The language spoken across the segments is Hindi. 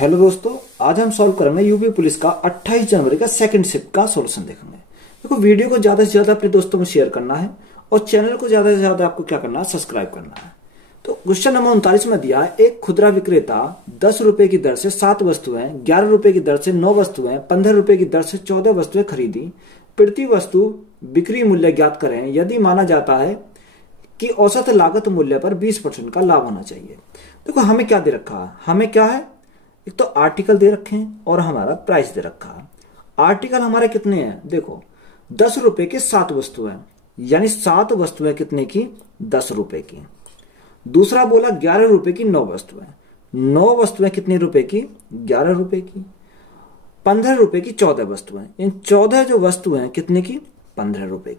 हेलो दोस्तों, आज हम सॉल्व करेंगे यूपी पुलिस का 28 जनवरी का सेकंड शिफ्ट का सॉल्यूशन देखेंगे। देखो, वीडियो को ज्यादा से ज्यादा अपने दोस्तों में शेयर करना है और चैनल को ज्यादा से ज्यादा आपको क्या करना है, सब्सक्राइब करना है। तो क्वेश्चन नंबर 39 में दिया है, एक खुदरा विक्रेता 10 रुपए की दर से 7 वस्तुएं, 11 रुपए की दर से 9 वस्तुएं, 15 रुपए की दर से 14 वस्तुएं खरीदी। प्रति वस्तु बिक्री मूल्य ज्ञात करें यदि माना जाता है कि औसत लागत मूल्य पर 20% का लाभ होना चाहिए। देखो, हमें क्या दे रखा है, हमें क्या है, एक तो आर्टिकल दे रखे हैं और हमारा प्राइस दे रखा है। आर्टिकल हमारे कितने हैं, देखो 10 रुपए के 7 वस्तुएं, यानी 7 वस्तुएं कितने की, 10 रुपए की। दूसरा बोला 11 रुपए की 9 वस्तुएं, 9 वस्तुएं कितने रुपए की, 11 रुपए की। 15 रुपए की 14 वस्तुएं, इन 14 जो वस्तुएं कितने की, 15 रुपए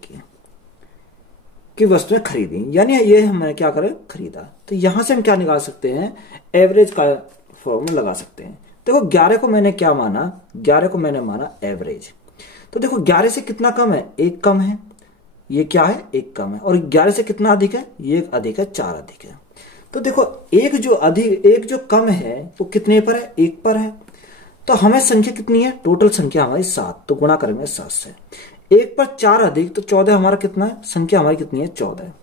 की वस्तुएं खरीदी, यानी ये हमने क्या करें, खरीदा। तो यहां से हम क्या निकाल सकते हैं, एवरेज का फॉर्मूला लगा सकते हैं। देखो 11 को मैंने क्या माना, 11 को मैंने माना एवरेज। तो देखो 11 से कितना कम है, 1 कम है, ये क्या है, 1 कम है। और 11 से कितना अधिक है, ये 1 अधिक है, 4 अधिक है। तो देखो एक जो कम है वो कितने पर है, 1 पर है। तो हमें संख्या कितनी है, टोटल संख्या हमारी 7, तो गुणा करेंगे 7 से। 1 पर 4 अधिक, तो 14 हमारा कितना है, संख्या हमारी कितनी है, 14 है।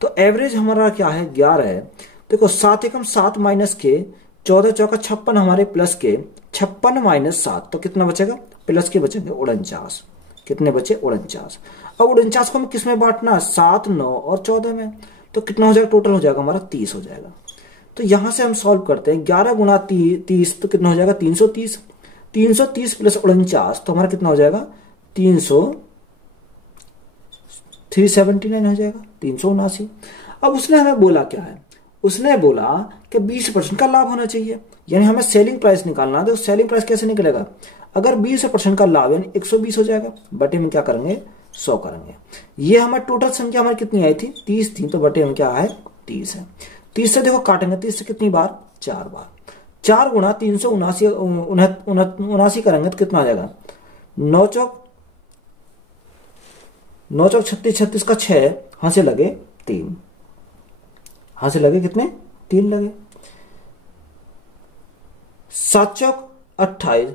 तो एवरेज हमारा क्या है, 11 है। देखो 7 एकम 7 माइनस के 14 चौका 56 हमारे प्लस के 56 माइनस 7, तो कितना बचेगा, प्लस के बचेंगे 49। कितने बचे, 49। अब 49 को हमें किस में बांटना है, 7, 9 और 14 में। तो कितना हो जाएगा, टोटल हो जाएगा हमारा 30 हो जाएगा। तो यहां से हम सॉल्व करते हैं, 11 गुना 30 तो कितना हो जाएगा, 330। 330 प्लस 49 तो हमारा कितना हो जाएगा, 379 हो जाएगा, 379। अब उसने हमें बोला क्या है, उसने बोला कि 20% का लाभ होना चाहिए, यानी हमें सेलिंग प्राइस निकालना है। तो सेलिंग प्राइस कैसे निकलेगा, अगर 20% का लाभ यानी 120 हो जाएगा, बटे में क्या करेंगे, 100 करेंगे। ये हमारी टोटल संख्या हमारी कितनी आई थी, 30 थी, तो बटे में क्या है, 30 है। 30 से देखो काटेंगे, 30 से कितनी बार, 4 बार। 4 गुणा 379 करेंगे तो कितना आ जाएगा, 9 चौक 36, 36 का 6, हां से लगे 3, हां से लगे कितने, 3 लगे। 7 चौक 28,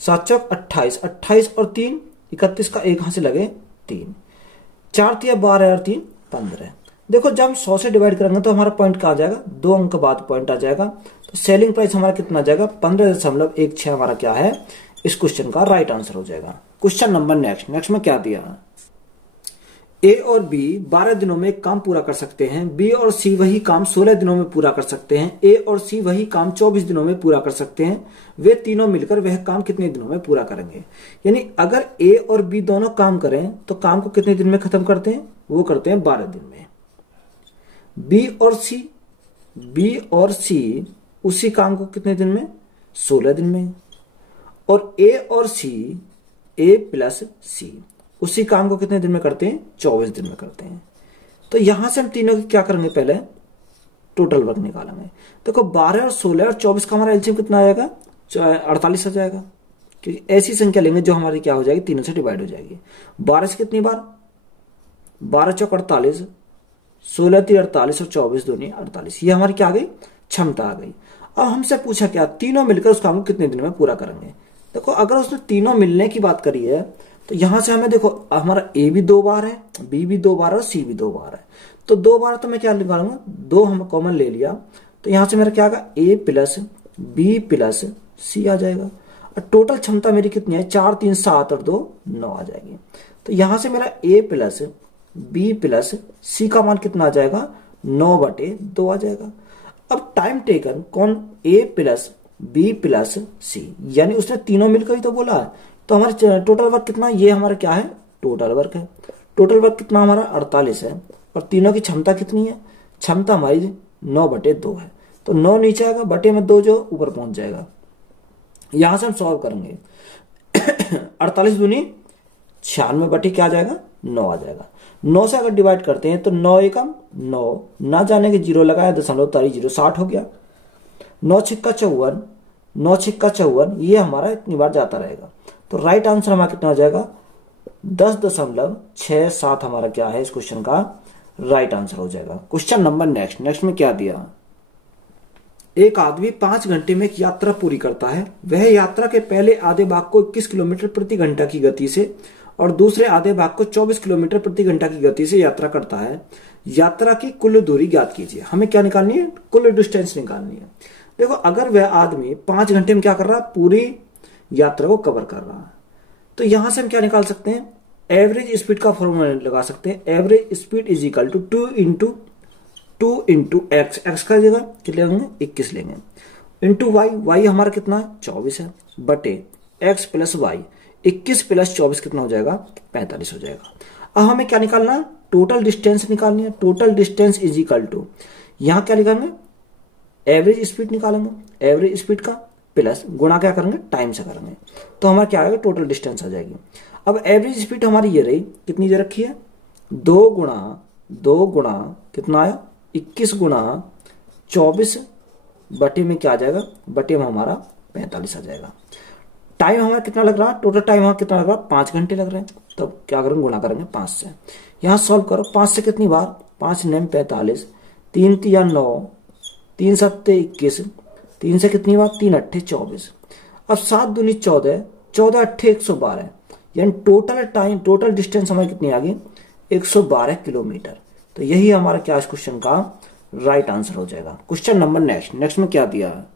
7 चौक 28, 28 और 3 31 का 1 हां से लगे 3, 4 तिया 12 और 3 15। देखो जब हम 100 से डिवाइड करेंगे तो हमारा पॉइंट कहा जाएगा, 2 अंक बाद पॉइंट आ जाएगा। तो सेलिंग प्राइस हमारा कितना आ जाएगा, 15.16 हमारा क्या है, इस क्वेश्चन का राइट आंसर हो जाएगा। क्वेश्चन नंबर नेक्स्ट में क्या दिया, ए और बी 12 दिनों में काम पूरा कर सकते हैं, बी और सी वही काम 16 दिनों में पूरा कर सकते हैं, ए और सी वही काम 24 दिनों में पूरा कर सकते हैं। वे तीनों मिलकर वह काम कितने दिनों में पूरा करेंगे। यानी अगर ए और बी दोनों काम करें तो काम को कितने दिन में खत्म करते हैं, वो करते हैं 12 दिन में। बी और सी उसी काम को कितने दिन में, 16 दिन में। और ए और सी, ए प्लस सी उसी काम को कितने दिन में करते हैं, 24 दिन में करते हैं। तो यहां से हम तीनों की क्या करेंगे, पहले टोटल वर्क निकालेंगे। देखो 12 और 16 और 24 का हमारा एलसीएम कितना आएगा, 48 आ जाएगा, क्योंकि ऐसी संख्या लेंगे जो हमारी क्या हो जाएगी, तीनों से डिवाइड हो जाएगी। 12 से कितनी बार, 12 चौक 48, 16 3 48 और 24 दूनी 48, ये हमारी क्या आ गई, क्षमता आ गई। अब हमसे पूछा क्या, तीनों मिलकर उस काम को कितने दिन में पूरा करेंगे। देखो अगर उसने तीनों मिलने की बात करी है तो यहां से हमें देखो हमारा ए भी 2 बार है, बी भी 2 बार है और सी भी 2 बार है। तो 2 बार तो मैं क्या निकालूंगा, 2 हम कॉमन ले लिया, तो यहां से मेरा क्या आएगा, ए प्लस बी प्लस सी आ जाएगा। और टोटल क्षमता मेरी कितनी है, 4 3 7 और 2 9 आ जाएगी। तो यहां से मेरा ए प्लस बी प्लस सी का मान कितना आ जाएगा, 9/2 आ जाएगा। अब टाइम टेकन कौन, ए प्लस बी प्लस सी, यानी उसने तीनों मिलकर ही तो बोला है। तो हमारे टोटल वर्क कितना, ये हमारा क्या है, टोटल वर्क है। टोटल वर्क कितना हमारा 48 है। और तीनों की क्षमता कितनी है, क्षमता हमारी 9/2 है। तो 9 नीचे आएगा, बटे में 2 जो ऊपर पहुंच जाएगा। यहां से हम सॉल्व करेंगे 48 दूनी 96 बटे क्या आ जाएगा, 9 आ जाएगा। 9 से अगर डिवाइड करते हैं तो 9 एकम 9, ना जाने के 0 लगाया, 0.0 60 हो गया। 9 छिक्का 54, 9 छिक्का 54, ये हमारा इतनी बार जाता रहेगा। तो राइट आंसर हमारा कितना आ जाएगा, 10.67 हमारा क्या है, इस क्वेश्चन का राइट आंसर हो जाएगा। क्वेश्चन नंबर नेक्स्ट में क्या दिया, एक आदमी 5 घंटे में एक यात्रा पूरी करता है। वह यात्रा के पहले आधे भाग को 21 किलोमीटर प्रति घंटा की गति से और दूसरे आधे भाग को 24 किलोमीटर प्रति घंटा की गति से यात्रा करता है। यात्रा की कुल दूरी ज्ञात कीजिए। हमें क्या निकालनी है? कुल डिस्टेंस निकालनी है। देखो, अगर वह आदमी 5 घंटे में क्या कर रहा है? पूरी यात्रा को कवर कर रहा है। तो यहां से हम क्या निकाल सकते हैं? एवरेज स्पीड का फॉर्मूला लगा सकते हैं। Average speed is equal to 2 into x. X का जगह कितने लेंगे? 21 लेंगे। Into Y. वाई हमारा कितना है? 24 है। बटे एक्स प्लस वाई। 21 प्लस 24 कितना हो जाएगा? 45 हो जाएगा। अब हमें क्या निकालना है? टोटल डिस्टेंस निकालनी है। Total distance is equal to, यहां क्या निकालेंगे? एवरेज स्पीड निकालेंगे। एवरेज स्पीड का प्लस गुणा क्या करेंगे? टाइम से करेंगे। तो हमारा क्या आएगा? टोटल डिस्टेंस आ जाएगी। अब एवरेज स्पीड हमारी ये रही, कितनी दे रखी है? 2 गुणा कितना आया? 21 गुणा 24 बटे में क्या आ जाएगा? बटे में हमारा 45 आ जाएगा। टाइम हमारा कितना लग रहा है? टोटल टाइम हमारा कितना लग रहा है? 5 घंटे लग रहे हैं। तब क्या करेंगे? गुणा करेंगे 5 से। यहां सॉल्व करो। 5 से कितनी बार? 5 9 45, 3 3 9, 3 7 21, 3 से कितनी बार? 3 8 24। अब 7 दूनी 14, 14 8 112, यानी टोटल टाइम, टोटल डिस्टेंस हमारी कितनी आ गई? 112 किलोमीटर। तो यही हमारा क्या इस क्वेश्चन का राइट आंसर हो जाएगा। क्वेश्चन नंबर नेक्स्ट में क्या दिया है?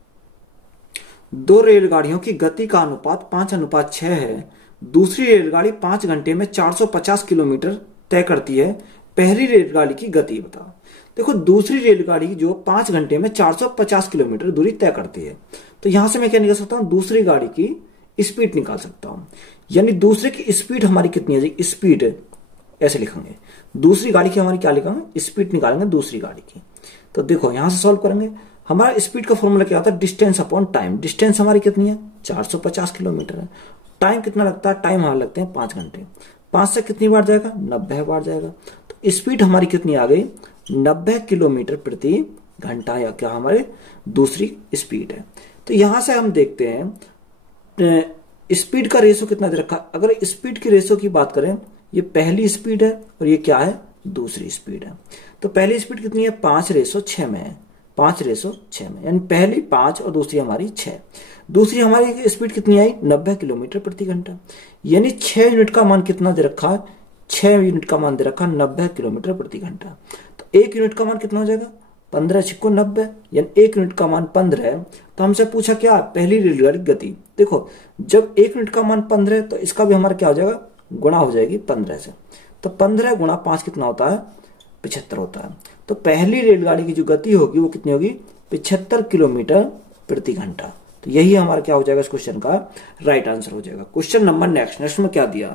2 रेलगाड़ियों की गति का अनुपात 5:6 है। दूसरी रेलगाड़ी 5 घंटे में 450 किलोमीटर तय करती है। पहली रेलगाड़ी की गति बताओ। देखो, दूसरी रेलगाड़ी जो 5 घंटे में 450 किलोमीटर दूरी तय करती है, तो यहां से मैं क्या निकाल सकता हूं? दूसरी गाड़ी की स्पीड निकाल सकता हूं। यानी दूसरे की स्पीड हमारी कितनी है? स्पीड ऐसे लिखेंगे। दूसरी गाड़ी की हमारी क्या लिखेंगे? स्पीड निकालेंगे दूसरी गाड़ी की। तो देखो, यहां से सॉल्व करेंगे। हमारा स्पीड का फॉर्मूला क्या होता है? Distance upon time. डिस्टेंस हमारी कितनी है? 450 किलोमीटर है। टाइम कितना लगता है? टाइम हमारे लगते हैं 5 घंटे। 5 से कितनी बार जाएगा? 90 बार जाएगा। तो स्पीड हमारी कितनी आ गई? 90 किलोमीटर प्रति घंटा, या क्या हमारी दूसरी स्पीड है। तो यहां से हम देखते हैं स्पीड का रेशो कितना दे रखा। अगर स्पीड की रेशो की बात करें, ये पहली स्पीड है और ये क्या है? दूसरी स्पीड है। तो पहली स्पीड कितनी है? 5:6 में है। 5:6 में, यानी पहली 5 और दूसरी हमारी 6। दूसरी हमारी स्पीड कितनी आई? 90 किलोमीटर प्रति घंटा। यानी 6 यूनिट का मान कितना दे रखा है? 6 यूनिट का मान दे रखा 90 किलोमीटर प्रति घंटा। तो 1 यूनिट का मान कितना हो जाएगा? 15 × 90, यानी 1 यूनिट का मान 15 है। तो हमसे पूछा क्या? पहली रेलगाड़ी गति। देखो, जब 1 यूनिट का मान 15 है, तो इसका भी हमारा क्या हो जाएगा? गुणा हो जाएगी 15 से। तो 15 गुणा 5 कितना होता है? 75 होता है। तो पहली रेलगाड़ी की जो गति होगी वो कितनी होगी? 75 किलोमीटर प्रति घंटा। तो यही हमारा क्या हो जाएगा? इस क्वेश्चन का राइट आंसर हो जाएगा। क्वेश्चन नंबर नेक्स्ट में क्या दिया?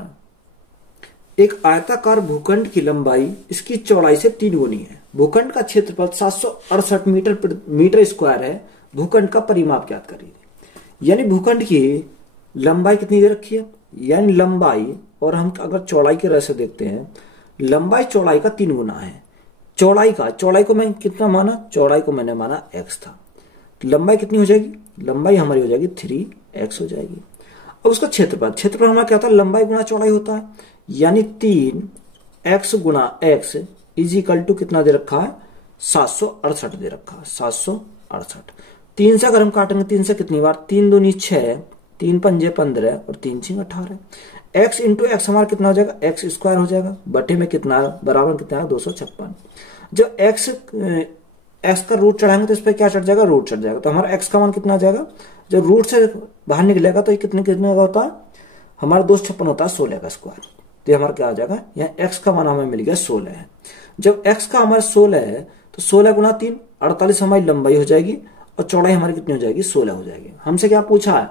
एक आयताकार भूखंड की लंबाई इसकी चौड़ाई से 3 गुनी है। भूखंड का क्षेत्रफल 768 मीटर स्क्वायर है। भूखंड का परिमाप ज्ञात करिए। यानी भूखंड की लंबाई कितनी दे रखी है? यानी लंबाई, और हम अगर चौड़ाई के रहस्य देखते हैं, लंबाई चौड़ाई का 3 गुना है। चौड़ाई को मैं कितना माना? चौड़ाई को मैंने माना x था। तो लंबाई कितनी हो जाएगी? लंबाई हमारी हो जाएगी 3x हो जाएगी। अब उसका क्षेत्रफल हमारा क्या होता है? लंबाई गुणा चौड़ाई होता है। यानी 3x गुणा x इज इक्वल टू कितना दे रखा है? 768 दे रखा है। 768। 3 से अगर हम काटेंगे, 3 से कितनी बार? 3 दूनी 6, 3 पंजे 15 और 3 6 18। x इंटू एक्स हमारा कितना हो जाएगा? एक्स स्क्वायर हो जाएगा। बटे में कितना बराबर कितना है? 256। जब x का रूट चढ़ाएंगे तो इस पर क्या चढ़ जाएगा? रूट चढ़ जाएगा। तो हमारा x का मान कितना आ जाएगा? जब रूट से बाहर निकलेगा तो ये कितने का होता है? हमारा 256 होता है 16 का स्क्वायर। तो ये हमारा क्या आ जाएगा? यहाँ x का मान हमें मिल गया 16 है। जब x का हमारा 16 है तो 16 गुना 3 48 हमारी लंबाई हो जाएगी और चौड़ाई हमारी कितनी हो जाएगी? 16 हो जाएगी। हमसे क्या पूछा है?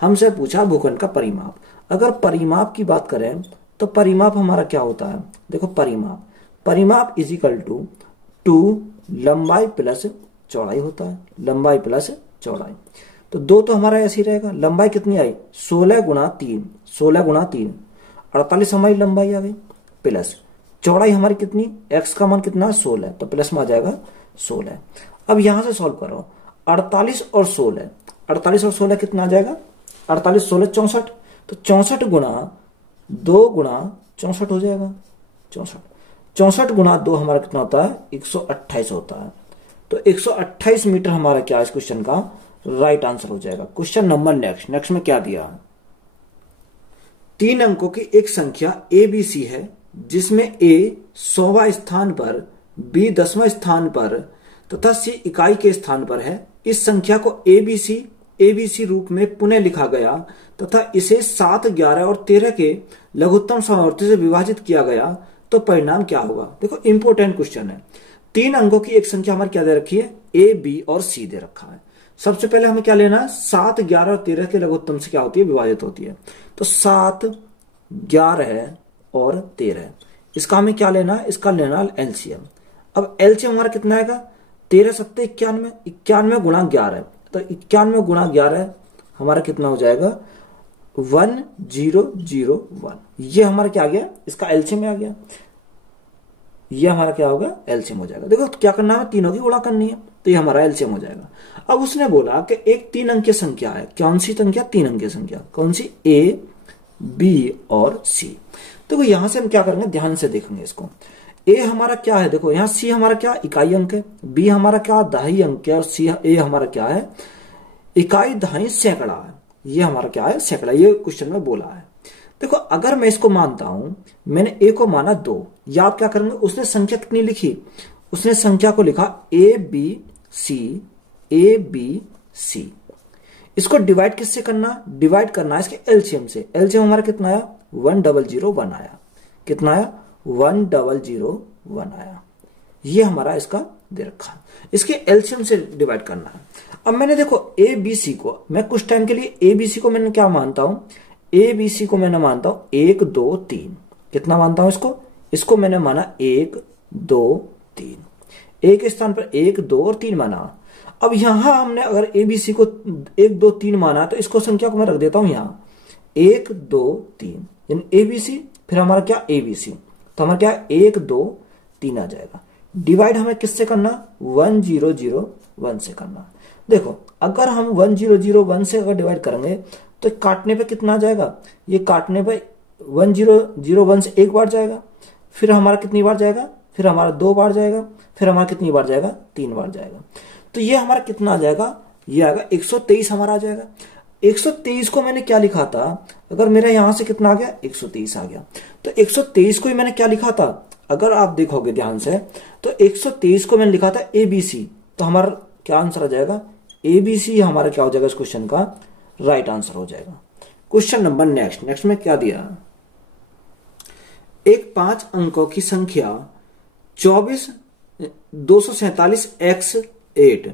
हमसे पूछा भूखंड का परिमाप। अगर परिमाप की बात करें तो परिमाप हमारा क्या होता है? देखो, परिमाप इज इक्वल टू लंबाई प्लस चौड़ाई होता है। लंबाई प्लस चौड़ाई, तो 2 तो हमारा ऐसे ही रहेगा। लंबाई कितनी आई? 16 गुणा 3, 48 हमारी लंबाई आ गई। प्लस चौड़ाई हमारी कितनी? x का मान कितना? 16, तो प्लस में आ जाएगा 16। अब यहां से सॉल्व करो। 48 और 16 कितना आ जाएगा? 48 16 64। तो 64 गुणा 2 गुणा 64 हो जाएगा। 64 गुणा 2 हमारा कितना होता है? 128 होता है। तो 128 मीटर हमारा क्या इस क्वेश्चन का राइट आंसर हो जाएगा। क्वेश्चन नंबर नेक्स्ट में क्या दिया, 3 अंकों की एक संख्या ABC है जिसमें A 100वां स्थान पर, B 10वां स्थान पर तथा C इकाई के स्थान पर है। इस संख्या को ABC रूप में पुनः लिखा गया तथा इसे 7, 11 और 13 के लघुत्तम समावर्ती से विभाजित किया गया तो परिणाम क्या होगा। देखो इंपॉर्टेंट क्वेश्चन है। 3 अंकों की एक संख्या हमारे क्या दे रखी है, A, B और C दे रखा है। सबसे पहले हमें क्या लेना है, 7, 11 और 13 के लघुत्तम से क्या होती है, विभाजित होती है। तो 7, 11 और 13, इसका हमें क्या लेना है, इसका लेना एलसीएम। अब एलसीएम हमारा कितना आएगा, 13 7 91, 91 गुणा 11, तो 91 गुणा 11 हमारा कितना हो जाएगा 1001। ये हमारा क्या आ गया, इसका एलसीएम आ गया। ये हमारा क्या होगा, एलसीएम हो जाएगा। देखो तो क्या करना है, तीनों की गुणा करनी है, तो ये हमारा एलसीएम हो जाएगा। अब उसने बोला कि एक 3 अंकीय संख्या है, कौन सी संख्या, 3 अंकीय संख्या, कौन सी, A, B और C। देखो यहां से हम क्या करेंगे, ध्यान से देखेंगे इसको। A हमारा क्या है, देखो यहाँ C हमारा क्या इकाई अंक है, B हमारा क्या दहाई अंक है और A हमारा क्या है इकाई दहाई सैकड़ा है। ये हमारा क्या है, सैकड़ा। ये क्वेश्चन में बोला है। देखो अगर मैं इसको मानता हूं, मैंने A को माना 2, या आप क्या करेंगे, उसने संख्या कितनी लिखी, उसने संख्या को लिखा ABC। इसको डिवाइड किससे करना, डिवाइड करना है इसके एलसीएम से। एलसीएम हमारा कितना आया, 1001 आया। कितना आया, 1001 आया। ये हमारा इसका दे रखा, इसके एलसीएम से डिवाइड करना है। अब मैंने देखो ABC को, मैं कुछ टाइम के लिए ABC को मैंने क्या मानता हूं, ABC को मैंने मानता हूं 1 2 3। कितना मानता हूं इसको, इसको मैंने माना 1 2 3, एक स्थान पर 1 2 और 3 माना। अब यहां हमने अगर ABC को 1 2 3 माना, तो इसको संख्या को मैं रख देता हूं यहां 1 2 3, यानी ABC, फिर हमारा क्या ABC, तो हमारा क्या 1 2 3 आ जाएगा। डिवाइड हमें किससे करना, 1001 से करना। देखो अगर हम 1001 से अगर डिवाइड करेंगे तो काटने पे कितना आ जाएगा, ये काटने पे 1001 से 1 बार जाएगा, फिर हमारा कितनी बार जाएगा, फिर हमारा 2 बार जाएगा, फिर हमारा कितनी बार जाएगा, 3 बार जाएगा। तो ये हमारा कितना आ जाएगा, ये आएगा 123 हमारा आ जाएगा। 123 को मैंने क्या लिखा था, अगर मेरा यहां से कितना आ गया, 123 आ गया। तो 123 को ही मैंने क्या लिखा था, अगर आप देखोगे ध्यान से, तो 123 को मैंने लिखा था ABC, तो हमारा क्या आंसर आ जाएगा, ABC हमारा क्या हो जाएगा इस क्वेश्चन का राइट आंसर हो जाएगा। क्वेश्चन नंबर नेक्स्ट में क्या दिया, एक 5 अंकों की संख्या 247x8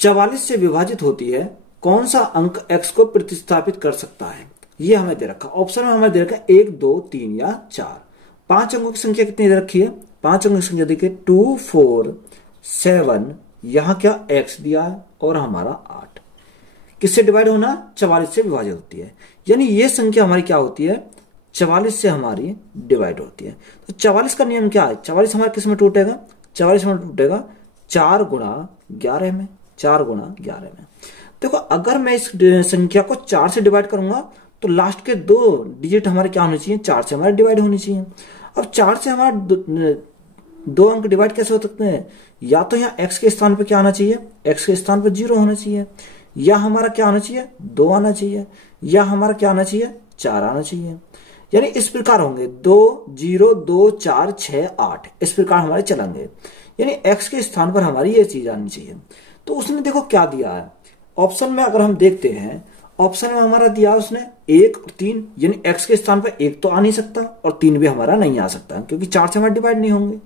44 से विभाजित होती है, कौन सा अंक x को प्रतिस्थापित कर सकता है। ये हमें दे रखा, ऑप्शन में हमें दे रखा 1 2 3 या 4। 5 अंकों की संख्या कितनी दे रखी है, 5 अंकों की संख्या देखिए 2 4 7, यहां क्या x दिया है और हमारा 8, किससे डिवाइड होना, 44 से विभाजित होती है। यानी ये संख्या हमारी क्या होती है, 44 से हमारी डिवाइड होती है। तो 44 का नियम क्या है, 44 हमारा किस में टूटेगा, 44 में टूटेगा 4 गुणा 11 में, 4 गुणा 11 में। देखो अगर मैं इस संख्या को 4 से डिवाइड करूंगा तो लास्ट के 2 डिजिट हमारे क्या होने चाहिए, 4 से हमारे डिवाइड होनी चाहिए। अब 4 से हमारा 2 अंक डिवाइड कैसे हो सकते हैं, या तो यहाँ x के स्थान पर क्या आना चाहिए, x के स्थान पर 0 होना चाहिए, या हमारा क्या आना चाहिए 2 आना चाहिए, या हमारा क्या आना चाहिए 4 आना चाहिए। यानी इस प्रकार होंगे 2 0 2 4 6 8, इस प्रकार हमारे चलेंगे। यानी x के स्थान पर हमारी ये चीज आनी चाहिए। तो उसने देखो क्या दिया है, ऑप्शन में अगर हम देखते हैं, ऑप्शन में हमारा दिया उसने 1 और 3, यानी x के स्थान पर 1 तो आ नहीं सकता और 3 भी हमारा नहीं आ सकता क्योंकि 4 से हमारे डिवाइड नहीं होंगे।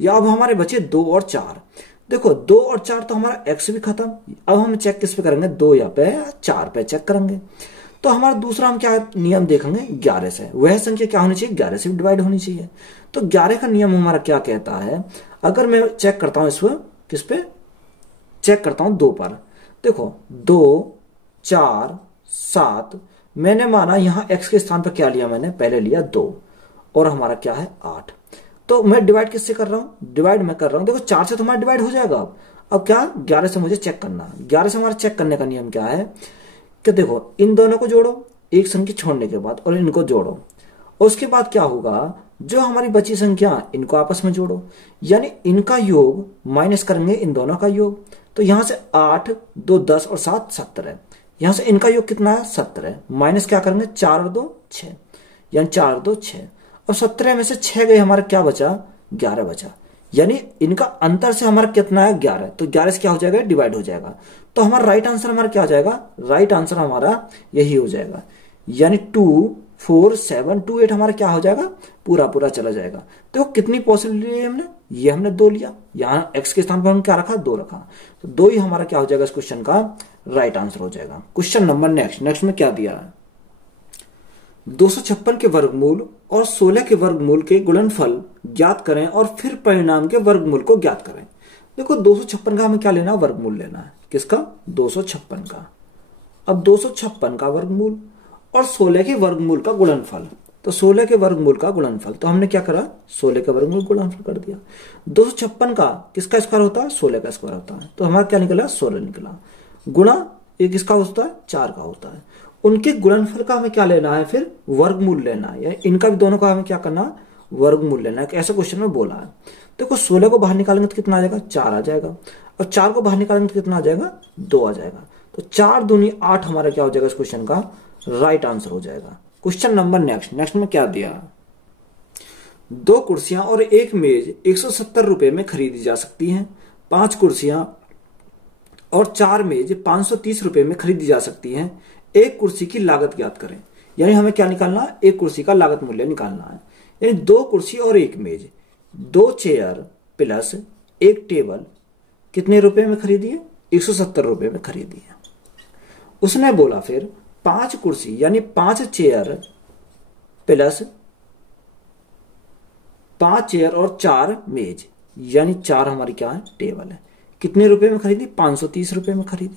या अब हमारे बचे 2 और 4। देखो 2 और 4 तो हमारा x भी खत्म। अब हम चेक किस पे करेंगे, 2 या पे 4 पे चेक करेंगे। तो हमारा दूसरा हम क्या नियम देखेंगे, 11 से। वह संख्या क्या होनी चाहिए, 11 से भी डिवाइड होनी चाहिए। तो 11 का नियम हमारा क्या कहता है, अगर मैं चेक करता हूं इसको किस पे, चेक करता हूं 2 पर। देखो 2 4 7, मैंने माना यहां x के स्थान पर क्या लिया, मैंने पहले लिया 2 और हमारा क्या है 8। तो मैं डिवाइड किससे कर रहा हूं, डिवाइड मैं कर रहा हूं, देखो 4 से तो हमारा डिवाइड हो जाएगा। अब क्या 11 से मुझे चेक करना, 11 से हमारा चेक करने का नियम क्या है कि देखो इन दोनों को जोड़ो एक संख्या छोड़ने के बाद और इनको जोड़ो, और उसके बाद क्या होगा जो हमारी बची संख्या इनको आपस में जोड़ो, यानी इनका योग माइनस करेंगे इन दोनों का योग। तो यहां से 8, 2 10 और 7 17। यहां से इनका योग कितना है 17, माइनस क्या करेंगे 4 और 2 6, यानी 4 और 2 6। और 17 में से 6 गए, हमारा क्या बचा 11 बचा, यानी इनका अंतर से हमारा कितना है 11। तो 11 से क्या हो जाएगा डिवाइड हो जाएगा। तो हमारा राइट आंसर हमारा क्या हो जाएगा, राइट आंसर हमारा यही हो जाएगा, यानी 2 4 7 2 8 हमारा क्या हो जाएगा पूरा पूरा चला जाएगा। देखो कितनी पॉसिबिलिटी है, हमने ये हमने 2 लिया, यहाँ x के स्थान पर हम क्या रखा 2 रखा, तो 2 ही हमारा क्या हो जाएगा इस क्वेश्चन का राइट आंसर हो जाएगा। क्वेश्चन नंबर नेक्स्ट में क्या दिया है, 256 के वर्गमूल और 16 के वर्गमूल के गुणनफल ज्ञात करें और फिर परिणाम के वर्गमूल को ज्ञात करें। देखो 256 का हमें क्या लेना है, वर्गमूल लेना है, किसका 256 का। अब 256 का वर्गमूल और 16 के वर्गमूल का गुणनफल, तो 16 के वर्गमूल का गुणनफल, तो हमने क्या करा 16 का वर्गमूल गुणनफल कर दिया। 256 का किसका स्क्वायर होता है 16 का स्क्वायर होता है, तो हमारा क्या निकला 16 निकला, गुणा ये किसका होता है 4 का होता है। उनके गुणनफल का हमें क्या लेना है फिर वर्गमूल लेना है, यानी इनका भी दोनों का हमें क्या करना वर्गमूल लेना है, ऐसा क्वेश्चन में बोला है। देखो 16 को बाहर निकालेंगे तो कितना आ जाएगा 4 आ जाएगा, और 4 को बाहर निकालेंगे तो कितना आ जाएगा 2 आ जाएगा। तो 4 दूनी 8 हमारा क्या हो जाएगा इस क्वेश्चन का राइट आंसर हो जाएगा। क्वेश्चन नंबर नेक्स्ट में क्या दिया, 2 कुर्सियां और 1 मेज 170 रुपए में खरीदी जा सकती हैं। 5 कुर्सियां और 4 मेज 530 रुपए में खरीदी जा सकती हैं। एक कुर्सी की लागत ज्ञात करें, यानी हमें क्या निकालना है एक कुर्सी का लागत मूल्य निकालना है। यानी 2 कुर्सी और 1 मेज, 2 चेयर प्लस 1 टेबल कितने रुपए में खरीदी है 170 रुपए में खरीदी है। उसने बोला फिर 5 कुर्सी यानी 5 चेयर प्लस 5 चेयर और 4 मेज, यानी 4 हमारी क्या है टेबल है, कितने रुपए में खरीदी 530 रुपए में खरीदी।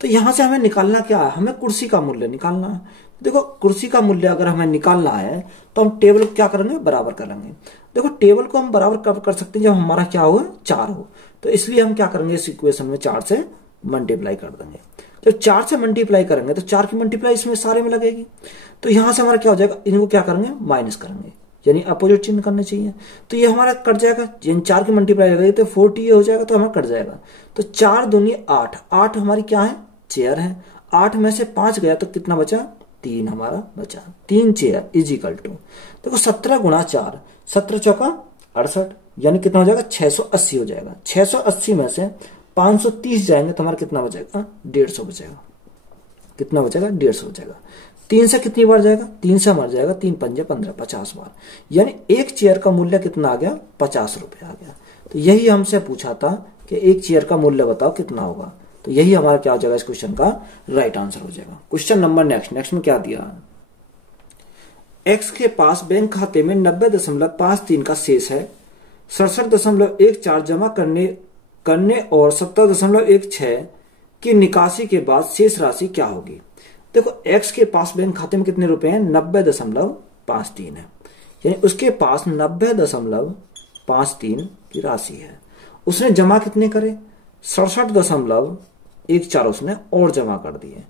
तो यहां से हमें निकालना क्या है, हमें कुर्सी का मूल्य निकालना है। देखो कुर्सी का मूल्य अगर हमें निकालना है तो हम टेबल को क्या करेंगे बराबर करेंगे। देखो टेबल को हम बराबर कब कर सकते हैं, जब हमारा क्या हो 4 हो, तो इसलिए हम क्या करेंगे इस इक्वेशन में 4 से मल्टीप्लाई कर देंगे। तो 4 से मल्टीप्लाई करेंगे तो 4 की मल्टीप्लाई इसमें सारे में लगेगी, तो यहां से हमारा क्या हो जाएगा इनको क्या करेंगे माइनस करेंगे, यानी अपोजिट चिन्ह करने चाहिए। तो ये हमारा कट जाएगा, यानी 4 की मल्टीप्लाई लगेगी तो 40 हो जाएगा, तो हमारा कट जाएगा। तो 4 दूनी 8, 8 हमारी क्या है चेयर है, 8 में से 5 गया तो कितना बचा 3 हमारा बचा, 3 चेयर इज इक्वल टू देखो 17 गुणा 4, 17 चौका 68, यानी कितना हो जाएगा 680 हो जाएगा। 680 में से 530 जाएंगे तो हमारा कितना बचेगा 150 बचेगा, कितना बचेगा 150 हो जाएगा। 3 से कितनी बार जाएगा 3 से मर जाएगा, 3 पंजे 15 50 बार, यानी एक चेयर का मूल्य कितना आ गया 50 रुपए आ गया। तो यही हमसे पूछा था कि एक चेयर का मूल्य बताओ कितना होगा, तो यही हमारा क्या हो जाएगा इस क्वेश्चन का राइट आंसर हो जाएगा। क्वेश्चन नंबर नेक्स्ट में क्या दिया, एक्स के पास बैंक खाते में 90.53 का शेष है, 67.14 जमा करने और 70.16 की निकासी के बाद शेष राशि क्या होगी। देखो एक्स के पास बैंक खाते में कितने रुपए हैं 90.53 है, यानी उसके पास 90.53 की राशि है। उसने जमा कितने करे 67.14 उसने और जमा कर दिए।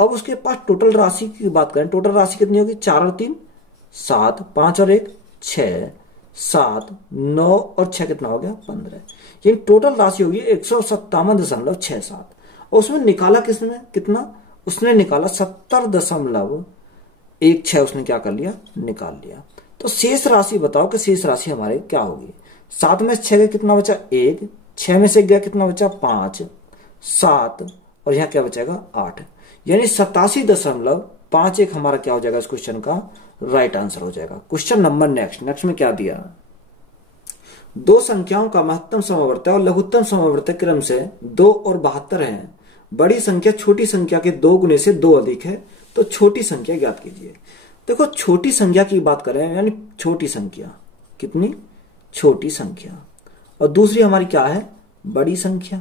अब उसके पास टोटल राशि की बात करें, टोटल राशि कितनी होगी 4 और 3 7, 5 और 1 6, 7 9 और 6 कितना हो गया 15, यानी टोटल राशि होगी 157.67। और उसमें निकाला किसने कितना, उसने निकाला 70.16 उसने क्या कर लिया निकाल लिया। तो शेष राशि बताओ कि शेष राशि हमारे क्या होगी। 7 में से 6 कितना बचा 1, 6 में से गया कितना बचा 5, 7 और यहां क्या बचेगा 8, यानी 87.51 हमारा क्या हो जाएगा इस क्वेश्चन का राइट आंसर हो जाएगा। क्वेश्चन नंबर नेक्स्ट में क्या दिया, 2 संख्याओं का महत्तम समवर्तक और लघुत्तम समवर्तक क्रम से 2 और 72 है। बड़ी संख्या छोटी संख्या के 2 गुने से 2 अधिक है, तो छोटी संख्या ज्ञात कीजिए। देखो छोटी संख्या की बात करें, यानी छोटी संख्या कितनी छोटी संख्या, और दूसरी हमारी क्या है बड़ी संख्या,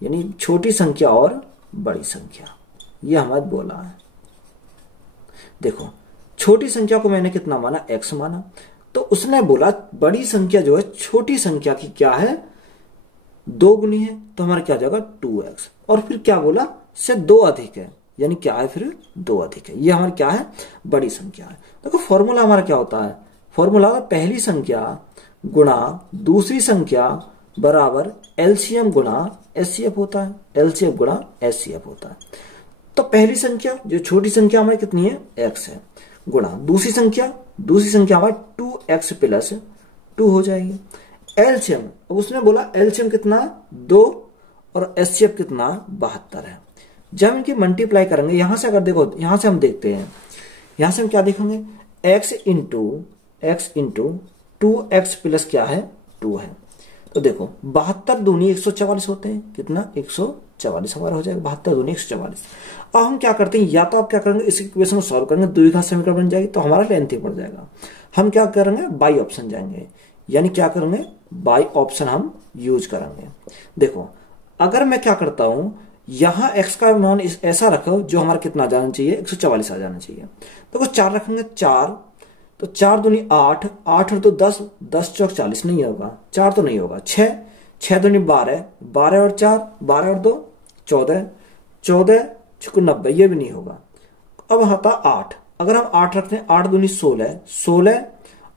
यानी छोटी संख्या और बड़ी संख्या, यह हमें बोला है। देखो छोटी संख्या को मैंने कितना माना x माना, तो उसने बोला बड़ी संख्या जो है छोटी संख्या की क्या है 2 गुनी है, तो हमारा क्या हो जाएगा 2x, और फिर क्या बोला से 2 अधिक है, यानी क्या है फिर 2 अधिक है, ये हमारी क्या है बड़ी संख्या है। देखो फॉर्मूला हमारा क्या होता है, फॉर्मूला पहली संख्या गुणा दूसरी संख्या बराबर एलसीएम गुणा एचसीएफ होता है, एलसीएफ गुणा एचसीएफ होता है। तो पहली संख्या जो छोटी संख्या हमारी कितनी है, x है, गुणा दूसरी संख्या हमारी 2x प्लस 2 हो जाएगी। एलसीएम, उसने बोला एलसीएम कितना 2 और एचसीएफ कितना 72 है। जब इनकी मल्टीप्लाई करेंगे, यहां से अगर देखो, यहां से हम देखते हैं, यहां से हम क्या देखेंगे, x इंटू 2x प्लस क्या है 2 है। तो देखो 72 दूनी 144 होते हैं, कितना 144 हमारा हो जाएगा, 72 दूनी 144। अब हम क्या करते हैं, या तो आप क्या करेंगे इस इक्वेशन को सॉल्व करेंगे, द्विघात समीकरण बन जाएगी तो हमारा लेंथी पड़ जाएगा। हम क्या करेंगे, बाई ऑप्शन जाएंगे, यानी क्या करेंगे, बाई ऑप्शन हम यूज करेंगे। देखो अगर मैं क्या करता हूं, यहां x का मान ऐसा रखो जो हमारा कितना आ जाना चाहिए, 144 आ जाना चाहिए। देखो 4 रखेंगे, 4 तो 4 दूनी 8, 8 और 2 10, 10 चौक 40 नहीं होगा, 4 तो नहीं होगा, 6 दूनी 12, 12 और 4, 12 और 2 14, 14 चुक 90, ये भी नहीं होगा। अब आता 8, अगर हम 8 रखते हैं, 8 दूनी 16, 16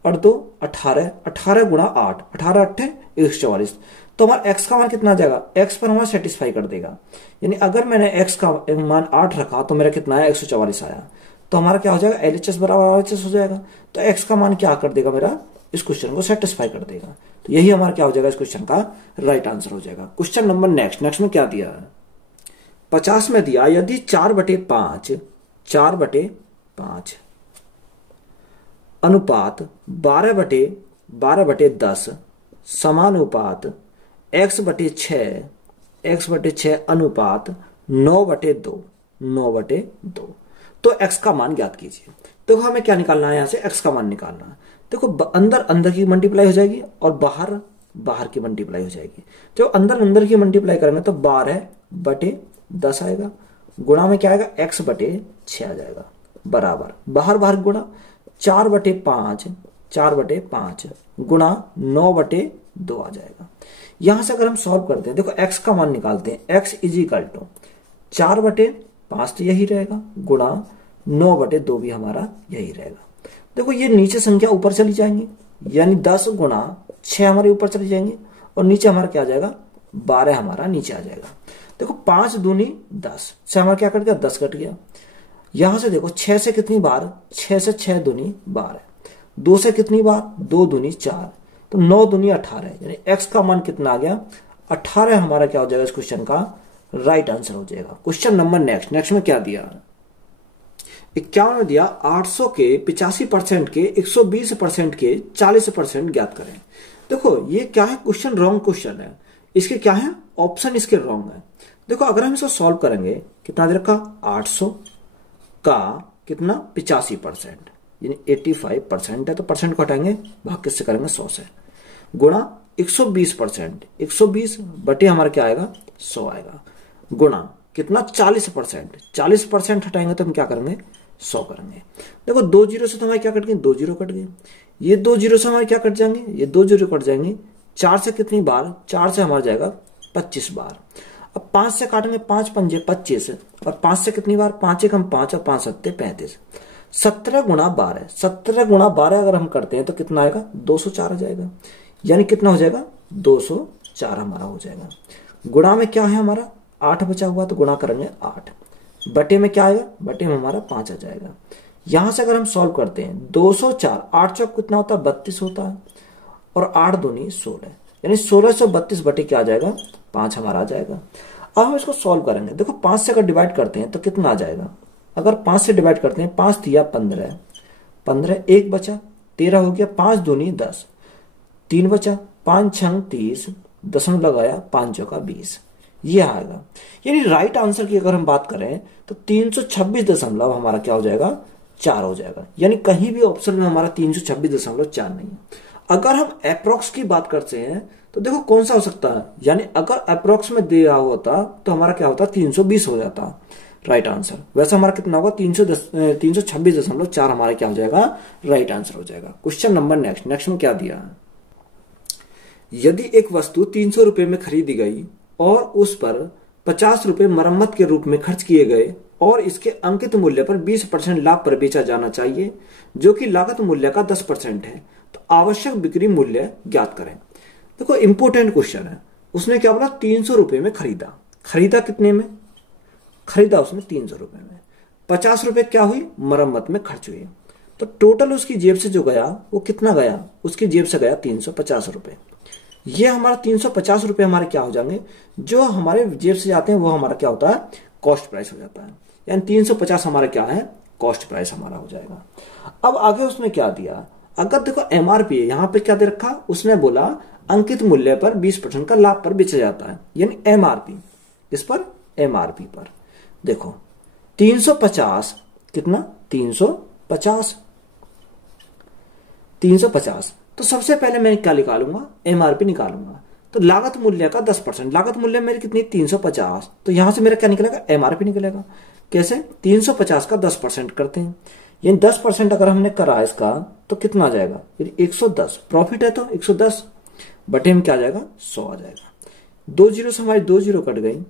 और 2 18, 18 गुणा 8, 18 8 144। तो हमारा x का मान कितना आ जाएगा, x पर हमारा सेटिस्फाई कर देगा। यानी अगर मैंने x का मान 8 रखा तो मेरा कितना है 144 आया, तो हमारा क्या हो जाएगा, LHS बराबर RHS हो जाएगा। तो x का मान क्या कर देगा, मेरा इस क्वेश्चन को सेटिस्फाई कर देगा। तो यही हमारा क्या हो जाएगा, इस क्वेश्चन का राइट आंसर हो जाएगा। क्वेश्चन नंबर नेक्स्ट में क्या दिया है, 50 में दिया, यदि 4/5 अनुपात 12/10 समानुपात x/6 अनुपात 9/2 तो x का मान ज्ञात कीजिए। तो हमें क्या निकालना है, यहां से x का मान निकालना है। देखो अंदर की मल्टीप्लाई हो जाएगी और बाहर की मल्टीप्लाई हो जाएगी। जो अंदर की मल्टीप्लाई करेंगे तो 12/10 आएगा, गुणा में क्या आएगा, x/6 आ जाएगा, बराबर बाहर गुणा 4/5 गुणा 9/2 आ जाएगा। यहां से अगर हम सॉल्व करते हैं, देखो x का मान निकालते हैं, x इज इक्वल टू 4/5 तो यही रहेगा, गुणा 9/2 भी हमारा यही रहेगा। देखो ये नीचे संख्या ऊपर चली जाएंगी, यानी 10 गुणा 6 हमारे ऊपर चली जाएंगे और नीचे हमारा क्या आ जाएगा, 12 हमारा नीचे आ जाएगा। देखो 5 दूनी 10 से हमारा क्या कट गया, 10 कट गया। यहां से देखो 6 से कितनी बार, 6 से 6 दूनी 12, 2 से कितनी बार, 2 दूनी 4, तो 9 दूनी 18, यानी x का मान कितना आ गया, 18 हमारा क्या हो जाएगा, इस क्वेश्चन का राइट आंसर हो जाएगा। क्वेश्चन नंबर नेक्स्ट में क्या दिया, 51 में दिया 800 के 85% के 120% के 40% ज्ञात करें। देखो ये क्या है, क्वेश्चन रॉन्ग क्वेश्चन है, इसके क्या है ऑप्शन, इसके रॉन्ग है। देखो अगर हम इसको सॉल्व करेंगे, कितना दे रखा, 800 का कितना 85%, यानी 85% है, तो परसेंट को हटाएंगे, भाग किससे करेंगे, 100 से, गुणा 120%, 120 बटे हमारा क्या आएगा, 100 आएगा, गुणा कितना 40% हटाएंगे तो हम क्या करेंगे, 100 करेंगे। देखो 2 जीरो से तो हमारे क्या कट गए, 2 जीरो कट गए, ये 2 जीरो से हमारे क्या कट जाएंगे, ये 2 जीरो कट जाएंगे। 4 से कितनी बार, 4 से हमारा जाएगा 25 बार। अब 5 से काटेंगे, 5 पंजे 25, और 5 से कितनी बार, 5 एकम 5 और 5 सत्ते 35, 17 गुणा 12, 17 गुणा 12 अगर हम करते हैं तो कितना आएगा, 204 आ जाएगा, यानी कितना हो जाएगा, 204 हमारा हो जाएगा। गुणा में क्या है हमारा, 8 बचा हुआ तो गुणा करेंगे 8, बटे में क्या आएगा, बटे में हमारा 5 आ जाएगा। यहां से अगर हम सॉल्व करते हैं, 204, 8 चौक कितना होता है, 32 होता है, और 8 दूनी 16, यानी 1632 बटे क्या आ जाएगा, 5 हमारा आ जाएगा। अब हम इसको सॉल्व करेंगे। देखो 5 से अगर डिवाइड करते हैं तो कितना आ जाएगा, अगर 5 से डिवाइड करते हैं, 5 दिया 15, 15 1 बचा, 13 हो गया, 5 दूनी 10, 3 बचा, 5 छंग 30, दशमलव लगाया, 5 चौका 20, ये आएगा। यानी राइट आंसर की अगर हम बात करें तो 326 हमारा क्या हो जाएगा, 4 हो जाएगा, यानी कहीं भी ऑप्शन में हमारा 326.4 नहीं है। अगर हम अप्रोक्स की बात करते हैं तो देखो कौन सा हो सकता है, यानी अगर अप्रोक्स में दिया होता तो हमारा क्या होता, 320 हो जाता राइट आंसर। वैसे हमारा कितना होगा, 326.4 हमारा क्या हो जाएगा, राइट आंसर हो जाएगा। क्वेश्चन नंबर नेक्स्ट में क्या दिया है, यदि एक वस्तु 300 रुपए में खरीदी गई और उस पर 50 रुपए मरम्मत के रूप में खर्च किए गए और इसके अंकित मूल्य पर 20% लाभ पर बेचा जाना चाहिए, जो कि लागत मूल्य का 10% है, तो आवश्यक बिक्री मूल्य ज्ञात करें। देखो इंपोर्टेंट क्वेश्चन है। उसने क्या बोला, 300 रुपए में खरीदा। खरीदा कितने में? खरीदा उसने 300 रुपए में। 50 रुपए क्या हुई? मरम्मत में खर्च हुई। तो टोटल उसकी जेब से जो गया वो कितना गया? उसकी जेब से गया 350 रुपए। ये हमारा 350 रुपए हमारे क्या हो जाएंगे? जो हमारे जेब से जाते हैं वो हमारा क्या होता है? कॉस्ट प्राइस हो जाता है। यानी 350 हमारा क्या है? कॉस्ट प्राइस हमारा हो जाएगा। अब आगे उसने क्या दिया? अगर देखो एमआरपी, यहां पे क्या दे रखा? उसने बोला अंकित मूल्य पर 20% का लाभ पर बेचा जाता है, यानी एमआरपी। इस पर एमआरपी पर देखो 350 कितना? 350 तो सबसे पहले मैं क्या निकालूंगा? एमआरपी निकालूंगा। तो लागत मूल्य का 10%, लागत मूल्य मेरी कितनी? 350। तो यहां से मेरा क्या निकलेगा? एमआरपी निकलेगा। कैसे? 350 का 10% करते हैं, यानी 10% अगर हमने करा इसका तो कितना आ जाएगा? 110। प्रॉफिट है तो 110 बटे में क्या आ जाएगा? 100 आ जाएगा। 2 जीरो से हमारी 2 जीरो कट गई,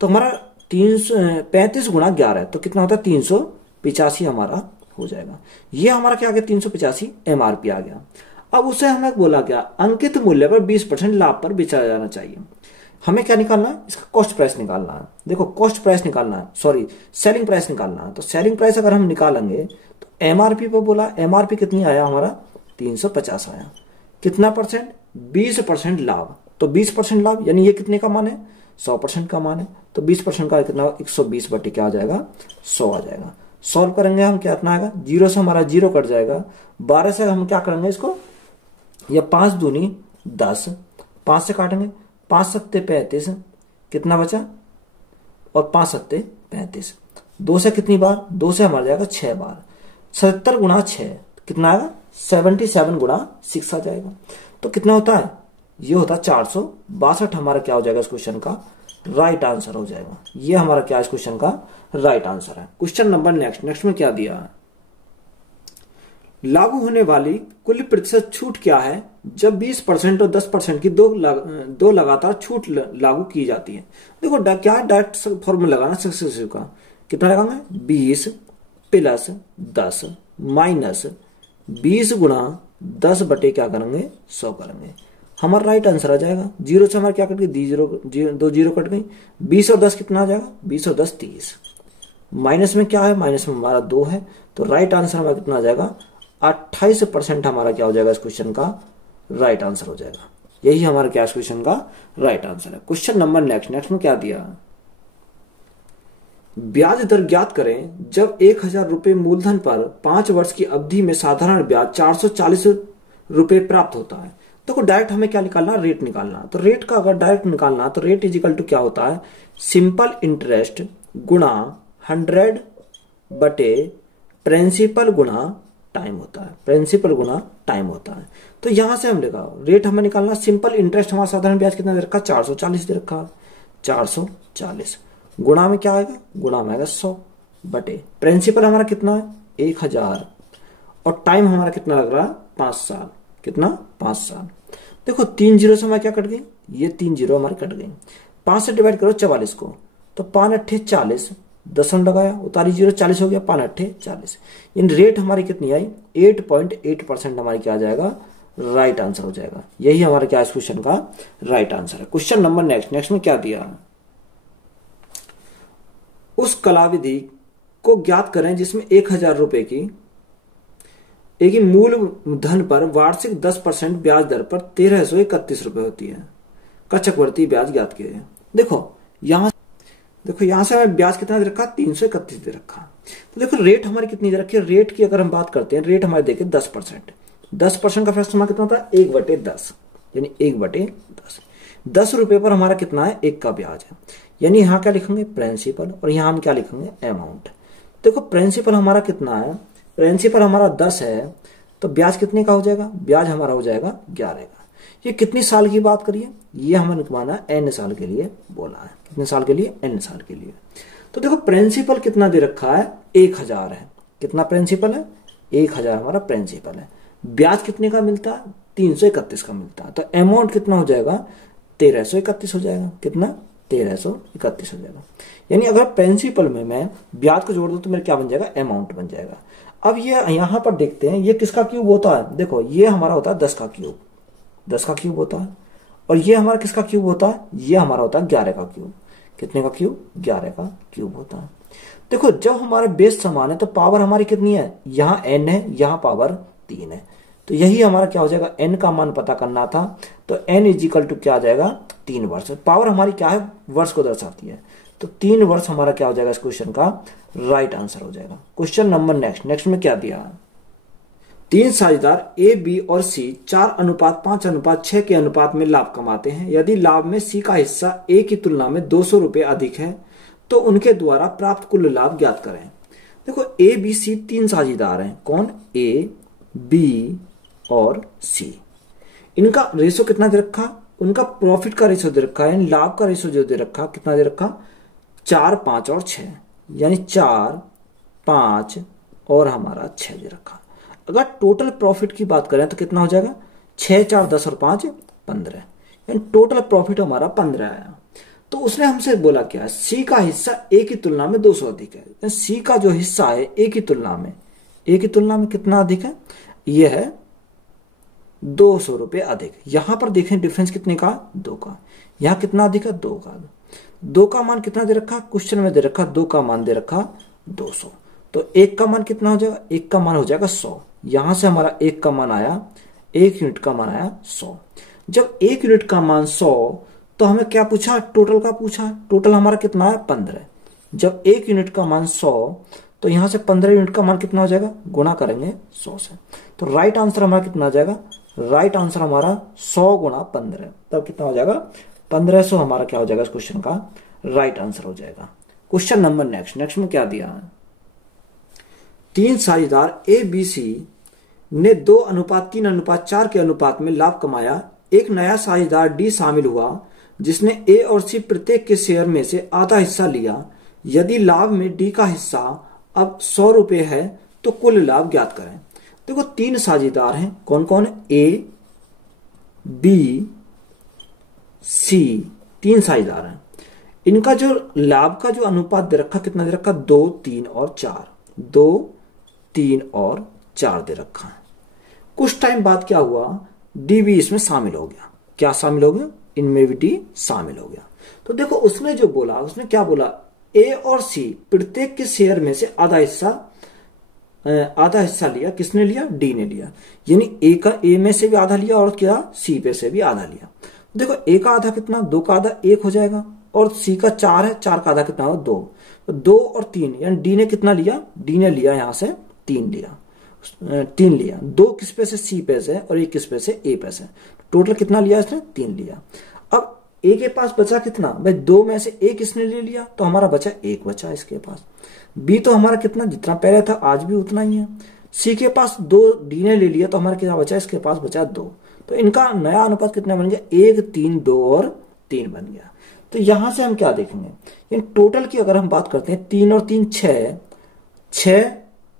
तो हमारा 335 गुणा 11 तो कितना होता है? 385 हमारा हो जाएगा। ये हमारा क्या आ गया? 385 एमआरपी आ गया। अब उसे हमें बोला क्या? अंकित मूल्य पर 20% लाभ पर बेचा जाना चाहिए। हमें क्या निकालना है? इसका कॉस्ट प्राइस निकालना है। देखो कॉस्ट प्राइस निकालना है, सॉरी सेलिंग प्राइस निकालना है। तो सेलिंग प्राइस अगर हम निकालेंगे तो एमआरपी पर बोला, एमआरपी कितनी आया हमारा? 350 आया। कितना परसेंट? 20% लाभ। तो 20% लाभ यानी ये कितने का मान है? 100% का मान है। तो 20% का कितना? 120 बटे क्या आ जाएगा? 100 आ जाएगा। सॉल्व करेंगे हम, क्या इतना आएगा? जीरो से हमारा जीरो कट जाएगा। 12 से हम क्या करेंगे इसको? या 5 दूनी 10, 5 से काटेंगे, 5 सत्ते 35, कितना बचा? और 5 सत्ते 35। 2 से कितनी बार? 2 से हमारा जाएगा 6 बार। 77 गुणा 6 कितना आएगा? 77 गुणा 6 आ जाएगा। तो कितना होता है? ये होता है 462 हमारा क्या हो जाएगा इस क्वेश्चन का? राइट आंसर हो जाएगा। ये हमारा क्या इस क्वेश्चन का राइट आंसर है। क्वेश्चन नंबर नेक्स्ट में क्या दिया है? लागू होने वाली कुल प्रतिशत छूट क्या है जब 20% और 10% की दो लगातार छूट लागू की जाती है? देखो क्या है? डायरेक्ट फॉर्मूला लगाना सक्सेसिव का। कितना लगाएंगे? 20 प्लस 10 माइनस 20 गुणा 10 बटे क्या करेंगे? 100 करेंगे। हमारा राइट आंसर आ जाएगा। जीरो से हमारा क्या कट गई? 2 जीरो कट गई। 20 और 10 कितना आ जाएगा? 20 और 10 30। माइनस में क्या है? माइनस में हमारा 2 है। तो राइट आंसर हमारा कितना आ जाएगा? 28% हमारा क्या हो जाएगा इस क्वेश्चन का राइट आंसर हो जाएगा। यही हमारा क्या इस क्वेश्चन का राइट आंसर है। क्वेश्चन नंबर नेक्स्ट में क्या दिया? ब्याज दर ज्ञात करें जब 1000 रुपए मूलधन पर 5 वर्ष की अवधि में साधारण ब्याज 440 रुपए प्राप्त होता है। देखो डायरेक्ट हमें क्या निकालना? रेट निकालना। तो रेट का अगर डायरेक्ट निकालना तो रेट इज इक्वल टू क्या होता है? सिंपल इंटरेस्ट गुणा 100 बटे प्रिंसिपल गुणा टाइम होता है। प्रिंसिपल गुणा टाइम होता है। तो यहां से हम लिखा रेट हमें निकालना। सिंपल इंटरेस्ट हमारा साधारण ब्याज कितना दे रखा? 440 दे रखा। 440 गुणा में क्या आएगा? गुणा में आएगा 100 बटे प्रिंसिपल हमारा कितना है? 1000 और टाइम हमारा कितना लग रहा है? 5 साल। कितना? 5 साल। देखो 3 जीरो से हमारी क्या कट गई? ये 3 जीरो हमारी कट गई। 5 से डिवाइड करो 44 को, तो 5 अट्ठे 40, 10 लगाया, उतारी जीरो 40 हो गया, 5 अट्ठे 40। इन रेट हमारी कितनी आई? 8.8% हमारी क्या आ जाएगा? राइट आंसर हो जाएगा। यही हमारा क्या इस क्वेश्चन का राइट आंसर है। क्वेश्चन नंबर नेक्स्ट में क्या दिया? उस कलाविधि को ज्ञात करें जिसमें 1000 रुपए की एक मूल धन पर वार्षिक 10% ब्याज दर पर 1331 रुपए होती है का चक्रवर्ती ब्याज ज्ञात किया। देखो यहां से हमें ब्याज कितना दे रखा? 331 दे रखा। तो देखो रेट हमारी कितनी दे रखी है? रेट की अगर हम बात करते हैं, रेट हमारे देखे 10%। 10% का फैक्टर हमारा कितना होता है? 1/10, यानी 1/10। 10 रुपए पर हमारा कितना है? 1 का ब्याज है। यानी यहां क्या लिखेंगे? प्रिंसिपल, और यहां हम क्या लिखेंगे? अमाउंट। देखो प्रिंसिपल हमारा कितना है? प्रिंसिपल हमारा 10 है, तो ब्याज कितने का हो जाएगा? ब्याज हमारा हो जाएगा 11 का। ये कितनी साल की बात करिए? ये हमें निकलवाना n साल के लिए बोला है। कितने साल के लिए? n साल के लिए। तो देखो प्रिंसिपल कितना दे रखा है? 1000 है। कितना प्रिंसिपल है? 1000 हमारा प्रिंसिपल है। ब्याज कितने का मिलता है? 331 का मिलता है। तो अमाउंट कितना हो जाएगा? 1331 हो जाएगा। कितना? 1331 हो जाएगा। यानी अगर प्रिंसिपल में मैं ब्याज को जोड़ दूं तो मेरा क्या बन जाएगा, अमाउंट बन जाएगा। अब ये यहां पर देखते हैं ये किसका क्यूब होता है, देखो ये हमारा होता है 10 का क्यूब, 10 का क्यूब होता है। और ये हमारा किसका क्यूब होता है, ये हमारा होता है 11 का क्यूब। कितने का क्यूब, 11 का क्यूब होता है। देखो जब हमारे बेस समान है तो पावर हमारी कितनी है, यहाँ n है, यहाँ पावर 3 है। तो यही हमारा क्या हो जाएगा, n का मान पता करना था। तो n इजिकल टू क्या आ जाएगा, 3 वर्ष। पावर हमारी क्या है, वर्ष को दर्शाती है। तो 3 वर्ष हमारा क्या हो जाएगा इस क्वेश्चन का राइट आंसर हो जाएगा। क्वेश्चन नंबर नेक्स्ट में क्या दिया है, 3 साझेदार ए, बी और सी 4:5:6 के अनुपात में लाभ कमाते हैं। यदि लाभ में सी का हिस्सा ए की तुलना में 200 रुपए अधिक है तो उनके द्वारा प्राप्त कुल लाभ ज्ञात करें। देखो ए, बी, सी 3 साझेदार हैं। कौन, ए, बी और सी। इनका रेशो कितना दे रखा, उनका प्रॉफिट का रेशो दे रखा है, लाभ का रेशो जो दे रखा कितना दे रखा, 4, 5 और 6। यानी 4, 5 और हमारा 6 दे रखा। अगर टोटल प्रॉफिट की बात करें तो कितना हो जाएगा, 6, 4, 10 और 5 15। यानी टोटल प्रॉफिट हमारा 15 आया। तो उसने हमसे बोला क्या, सी का हिस्सा ए की तुलना में 200 अधिक है। सी का जो हिस्सा है ए की तुलना में कितना अधिक है, यह है 200 रुपए अधिक। यहां पर देखें डिफरेंस कितने का, 2 का। यहां कितना अधिक है, 2 का। 2 का मान कितना दे रखा, क्वेश्चन में दे रखा 2 का मान दे रखा 200। तो 1 का मान कितना हो जाएगा, 1 का मान हो जाएगा 100। यहां से हमारा 1 का मान आया, 1 यूनिट का मान आया 100। जब 1 यूनिट का मान 100 तो हमें क्या पूछा, टोटल का पूछा। टोटल हमारा कितना है, 15। जब 1 यूनिट का मान 100 तो यहां से 15 यूनिट का मान कितना हो जाएगा, गुणा करेंगे 100 से। तो राइट आंसर हमारा कितना आ जाएगा, राइट आंसर हमारा 100 गुणा 15, तब कितना हो जाएगा 1500 हमारा क्या हो जाएगा इस क्वेश्चन का राइट आंसर हो जाएगा। क्वेश्चन नंबर नेक्स्ट में क्या दिया है, 3 साझेदार ए, बी, सी ने 2:3:4 के अनुपात में लाभ कमाया। एक नया साझेदार डी शामिल हुआ जिसने ए और सी प्रत्येक के शेयर में से आधा हिस्सा लिया। यदि लाभ में डी का हिस्सा अब 100 रुपए है तो कुल लाभ ज्ञात करें। देखो 3 साझेदार हैं, कौन कौन, ए, बी, सी, 3 साझेदार हैं। इनका जो लाभ का जो अनुपात दे रखा कितना दे रखा, 2, 3 और 4, 2, 3 और 4 दे रखा है। कुछ टाइम बाद क्या हुआ, डी भी इसमें शामिल हो गया। क्या शामिल हो गया, इनमें भी डी शामिल हो गया। तो देखो उसने जो बोला, उसने क्या बोला, ए और सी प्रत्येक के शेयर में से आधा हिस्सा लिया। किसने लिया, डी ने लिया। यानी ए में से भी आधा लिया और क्या, सी पे से भी आधा लिया। देखो ए का आधा कितना, 2 का आधा 1 हो जाएगा, और सी का 4 है, 4 का आधा कितना हो, 2। तो 2 और 3, यानी डी ने कितना लिया, डी ने लिया यहां से 3 लिया। 2 किस पे से, सी पे से, और 1 किस पे से, ए पे से। टोटल कितना लिया इसने, 3 लिया। अब ए के पास बचा कितना भाई, 2 में से 1 इसने ले लिया तो हमारा बचा 1 बचा इसके पास। बी तो हमारा कितना, जितना पहले था आज भी उतना ही है। सी के पास 2 डी ने ले लिया तो हमारा कितना बचा, इसके पास बचा 2। तो इनका नया अनुपात कितना बन गया, 1, 3, 2 और 3 बन गया। तो यहां से हम क्या देखेंगे, इन टोटल की अगर हम बात करते हैं, 3 और 3 6, 6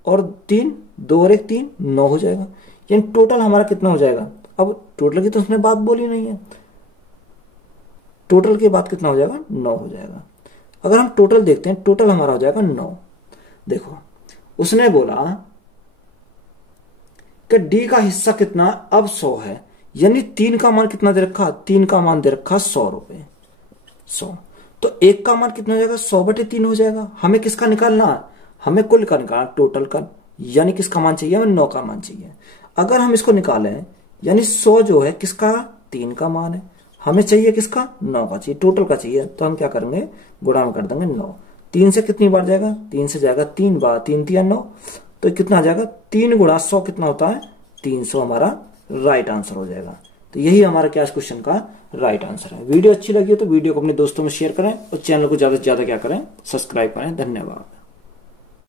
और 3 2 और 1 3, 9 हो जाएगा। यानी टोटल हमारा कितना हो जाएगा, अब टोटल की तो उसने बात बोली नहीं है, टोटल की बात कितना हो जाएगा, 9 हो जाएगा। अगर हम टोटल देखते हैं, टोटल हमारा हो जाएगा 9। देखो उसने बोला कि डी का हिस्सा कितना, अब 100 है। यानी 3 का मान कितना दे रखा, 3 का मान दे रखा 100 रुपए, 100। तो 1 का मान कितना हो जाएगा, 100/3 हो जाएगा। हमें किसका निकालना, हमें कुल का निकालना, टोटल का। यानी किसका मान चाहिए, हमें 9 का मान चाहिए। अगर हम इसको निकालें, यानी 100 जो है किसका, 3 का मान है, हमें चाहिए किसका, 9 का चाहिए, टोटल का चाहिए। तो हम क्या करेंगे, गुणा में कर देंगे 9। 3 से कितनी बार जाएगा, 3 से जाएगा 3 बार, 3 3 9, तो कितना आ जाएगा, 3 गुणा 100 कितना होता है, 300 हमारा राइट आंसर हो जाएगा। तो यही हमारा क्या इस क्वेश्चन का राइट आंसर है। वीडियो अच्छी लगी हो तो वीडियो को अपने दोस्तों में शेयर करें और चैनल को ज्यादा से ज्यादा क्या करें, सब्सक्राइब करें। धन्यवाद।